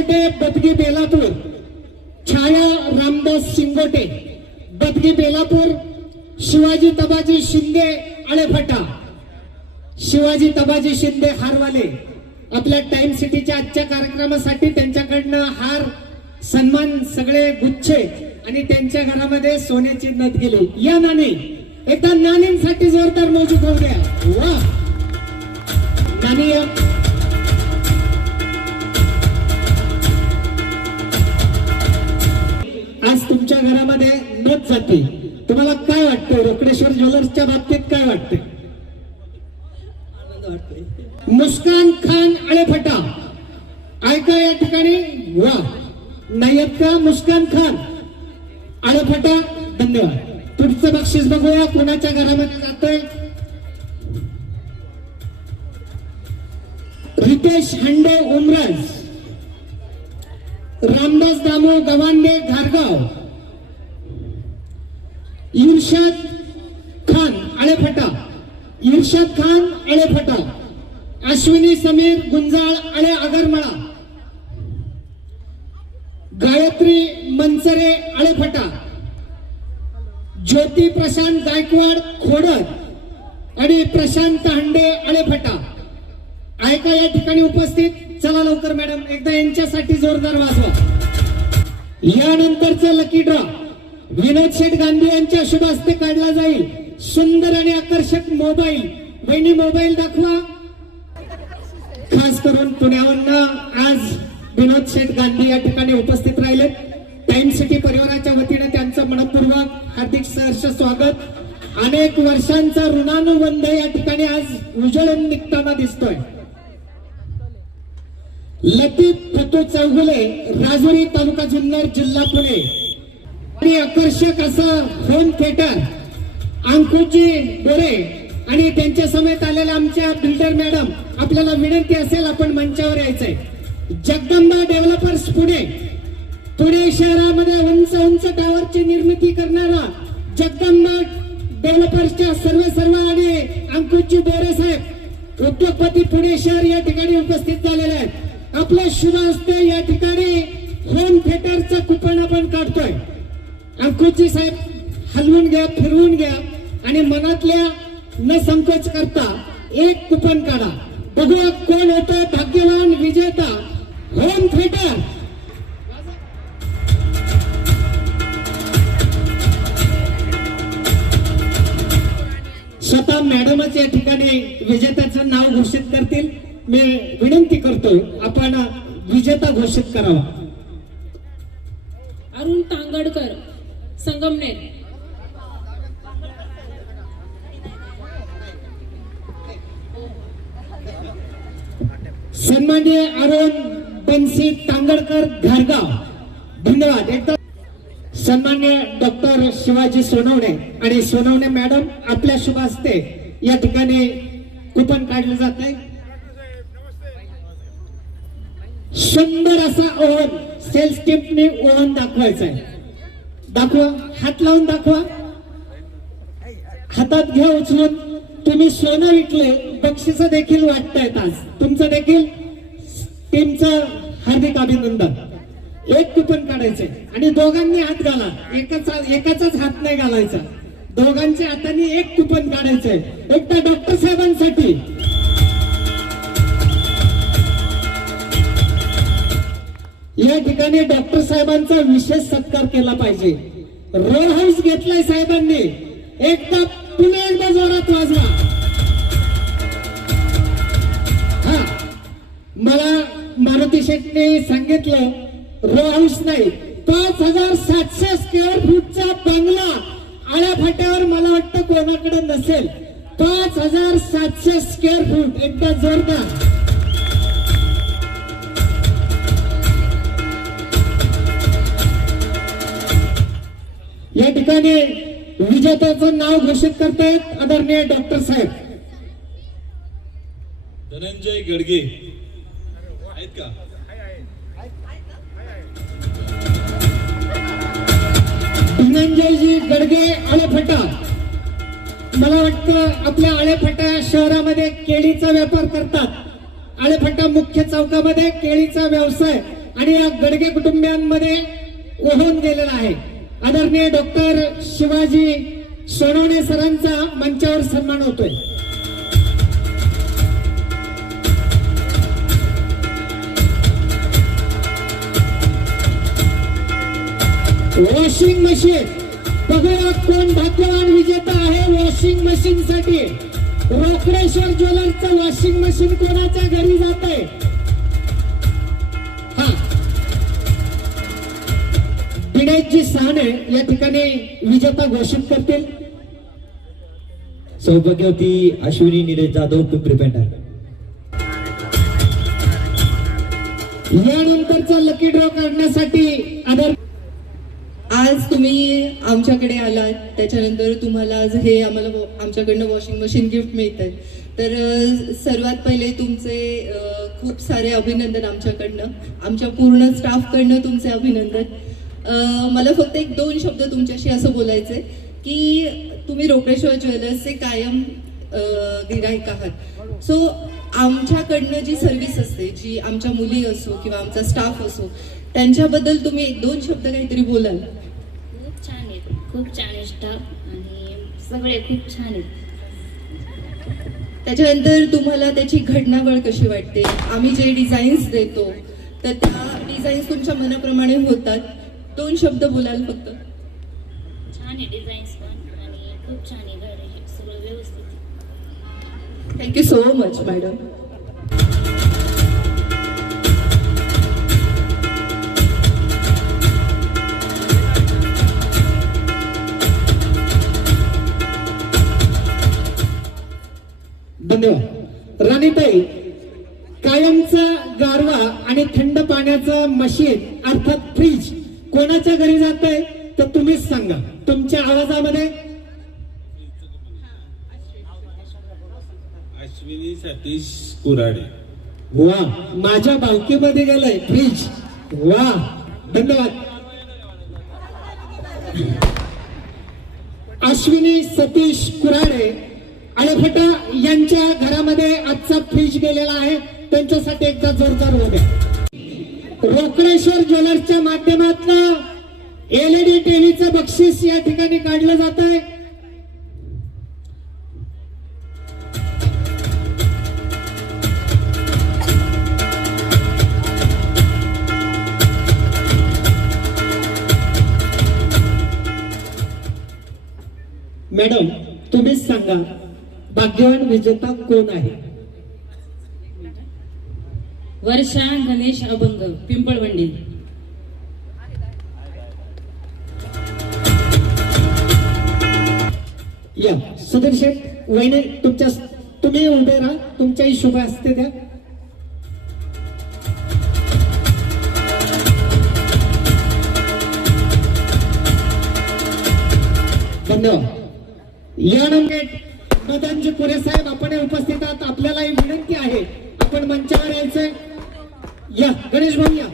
शिंगोटे बदगी बेलापूर. छाया रामदास शिंगोटे बदगी बेलापूर शिवाजी तबाजी शिंदे आळेफाटा शिवाजी तबाजी शिंदे हारवाले. आपल्या टाइम सिटीच्या आजच्या कार्यक्रमासाठी त्यांच्याकडनं हार सन्मान सगळे गुच्छे आणि त्यांच्या घरामध्ये सोन्याची नथ गेली. या नाणे एकदा नाणींसाठी जोरदार मौजूद होऊ द्या. वा! वाटते. मुस्कान खान आळेफटा. ऐका या ठिकाणी. वा. नाही का मुस्कान खान. आळेफटा धन्यवाद. पुढचं बक्षीस बघूया. कोणाच्या घरामध्ये जातोय? रितेश हंडे उमराज रामदास दामो गवांडे घारगाव. इर्शाद अळेफटा इर्शाद खान आळेफटा अश्विनी समीर गुंजाळ आळे आगरमळा. गायत्री मनसरे आळेफटा ज्योती प्रशांत गायकवाड खोडद आणि प्रशांत हंडे आळेफटा ऐका या ठिकाणी उपस्थित. चला लवकर मॅडम. एकदा यांच्यासाठी जोरदार वाजवा. यानंतरचं लकी ड्रॉ विनोद शेठ गांधी यांच्या शुभ हस्ते काढला जाईल. सुंदर आणि आकर्षक मोबाईल. वहिनी मोबाईल दाखवा. खास करून पुण्यावरनं आज विनोद शेठ गांधी या ठिकाणी उपस्थित राहिले टाइम सिटी परिवाराच्या वतीने त्यांचं मनपूर्वक हार्दिक सहर्ष स्वागत. अनेक वर्षांचा ऋणानुबंध या ठिकाणी आज उजळून निघताना दिसतोय. लतीफ फतू चौगुले राजुरी तालुका जुन्नर जिल्हा पुणे. आणि आकर्षक असं होम थिएटर अंकुजी गोरे आणि त्यांच्या समेत आलेल्या आमच्या बिल्डर मॅडम आपल्याला विनंती असेल आपण मंचावर यायचंय. जगदंबा डेव्हलपर्स पुणे पुणे शहरामध्ये उंच उंच टावरची निर्मिती करणारा जगदंबा डेव्हलपर्सच्या सर्व सर्व आणि अंकुजी बोरे साहेब उद्योगपती पुणे शहर या ठिकाणी उपस्थित झालेले आहेत. आपल्या शुभ हस्ते या ठिकाणी होम थिएटरचं कुपन आपण काढतोय. अंकुजी साहेब हलवून घ्या फिरवून घ्या. आणि मनातल्या न संकोच करता एक कुपन काढा. बघूया कोण होतं भाग्यवान विजेता होम थिएटर स्वतः मॅडमच या ठिकाणी विजेत्याचं नाव घोषित करतील. मी विनंती करतो आपण विजेता घोषित करावा. अरुण तांगडकर संगमनेर. सन्मान्य अरुण बनसी तांगडकर घारगाव धन्यवाद. एकदा सन्मान्य डॉक्टर शिवाजी सोनवणे आणि सोनवणे मॅडम आपल्या शुभ हस्ते या ठिकाणी कुपन काढलं जात आहे. सुंदर असा ओव्हन सेल्स टिपने ओव्हन दाखवायचा आहे. दाखवा हात लावून दाखवा. हातात घ्या उचलून. तुम्ही सोनं विकले बक्षीस देखील वाटतायत आज. तुमचं देखील टीमचं हार्दिक अभिनंदन. एक कुपन काढायचंय. आणि दोघांनी हात घाला. एकाचा एकाचाच हात नाही घालायचा. दोघांच्या हाताने एक कुपन काढायचंय. एकदा डॉक्टर साहेबांसाठी. या ठिकाणी डॉक्टर साहेबांचा विशेष सत्कार केला पाहिजे. रोड हाऊस घेतलाय साहेबांनी. एकदा पुन्हा एकदा जोरात वाजवा हा. मला मारुती शेट्टीने सांगितलं रो हाऊस नाही. पाच हजार सातशे स्क्वेअर फूटचा बंगला आळ्या फाट्यावर मला वाटतं कोणाकडे नसेल. पाच हजार सातशे स्क्वेअर फूट एकदा जोरदार. या ठिकाणी विजेत्याचं नाव घोषित करतायत आदरणीय डॉक्टर साहेब. धनंजय गडगे. आहेत का? धनंजयजी गडगे आळेफटा मला वाटतं आपल्या आळेफटा शहरामध्ये केळीचा व्यापार करतात. आळेफटा मुख्य चौकामध्ये केळीचा व्यवसाय आणि या गडगे कुटुंबियांमध्ये ओहून गेलेला आहे. आदरणीय डॉक्टर शिवाजी सोनवणे सरांचा मंचावर सन्मान होतोय. Washing machine. बघूया कोण भाग्यवान विजेता आहे वॉशिंग मशीन साठी रोकडेश्वर ज्वेलर्सचं वॉशिंग मशीन कोणाच्या घरी जात आहे दिनेशजी सहाणे या ठिकाणी विजेता घोषित करतील. सौभाग्यवती अश्विनी निलेश जाधव पिंपरी पेंटा यानंतरचा लकी ड्रॉ काढण्यासाठी आदर आज तुम्ही आमच्याकडे आलात. त्याच्यानंतर तुम्हाला आज हे आम्हाला आमच्याकडनं वॉशिंग मशीन गिफ्ट मिळत आहे तर सर्वात पहिले तुमचे खूप सारे अभिनंदन आमच्याकडनं. आमच्या पूर्ण स्टाफकडनं तुमचे अभिनंदन. मला फक्त एक दोन शब्द तुमच्याशी असं बोलायचं आहे की तुम्ही रोकडेश्वर ज्वेलर्सचे कायम गिराईक आहात. सो आमच्याकडनं जी सर्व्हिस असते जी आमच्या मुली असो किंवा आमचा स्टाफ असो त्यांच्याबद्दल तुम्ही एक दोन शब्द काहीतरी बोलाल. खूप छान आहेत. खूप छान आहे स्टाफ आणि सगळे खूप छान आहेत. त्याच्यानंतर तुम्हाला त्याची घटनावळ कशी वाटते? आम्ही जे डिझाईन्स देतो तर त्या डिझाईन्स तुमच्या मनाप्रमाणे होतात. दोन शब्द बोलाल फक्त छान आहे डिझाईन्स पण आणि खूप छान आहे घर हे सगळं व्यवस्थित आहे. Thank you so much madam Satish Kurade वा माझ्या बावकीमध्ये गेलाय फ्रीज वा धन्यवाद. अश्विनी सतीश कुराडे आळेफटा यांच्या घरामध्ये आजचा फ्रीज गेलेला आहे. त्यांच्यासाठी एकदा जोरदार होत्या रोकडेश्वर ज्वेलर्सच्या माध्यमातून एलईडी टीव्हीचं बक्षीस या ठिकाणी काढलं जात आहे मॅडम तुम्हीच सांगा भाग्यवान विजेता कोण आहे? वर्षा गणेश अभंग पिंपळवंडी. या सुधीर शेठ वहिनी तुमच्या तुम्ही उभे राहा तुमच्याही शुभ असते द्या. धन्यवाद. यानंतर मदनजी पुरे साहेब आपण उपस्थित आहात आपल्याला ही विनंती आहे. आपण मंचावर यायचंय. या गणेश भाऊ या.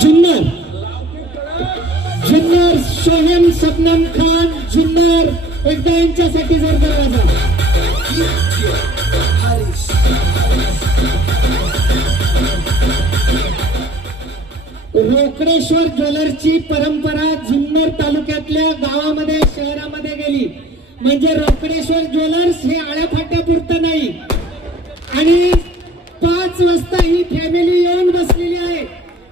जुन्नर. जुन्नर सोहम सपनम खान. एकदा यांच्यासाठी जर वाजा रोकडेश्वर ज्वेलरची परंपरा जुन्नर तालुक्यातल्या गावामध्ये शहरामध्ये गेली. म्हणजे रोकडेश्वर ज्वेलर्स हे आळ्याफाट्यापुरतं नाही. आणि पाच वाजता ही फॅमिली येऊन बसलेली आहे.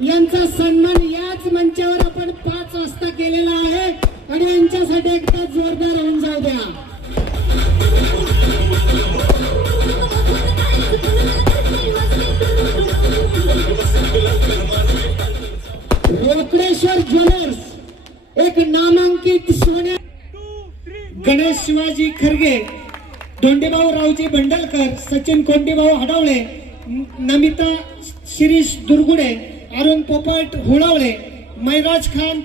यांचा सन्मान याच मंचावर आपण पाच वाजता केलेला आहे. आणि यांच्यासाठी एकदा जोरदार गणेश शिवाजी खरगे धोंडेभाऊ रावजी बंडलकर सचिन कोंडेभाऊ हडावळे नमिता शिरीष दुर्गुडे अरुण पोपट होळावळे मैराज खान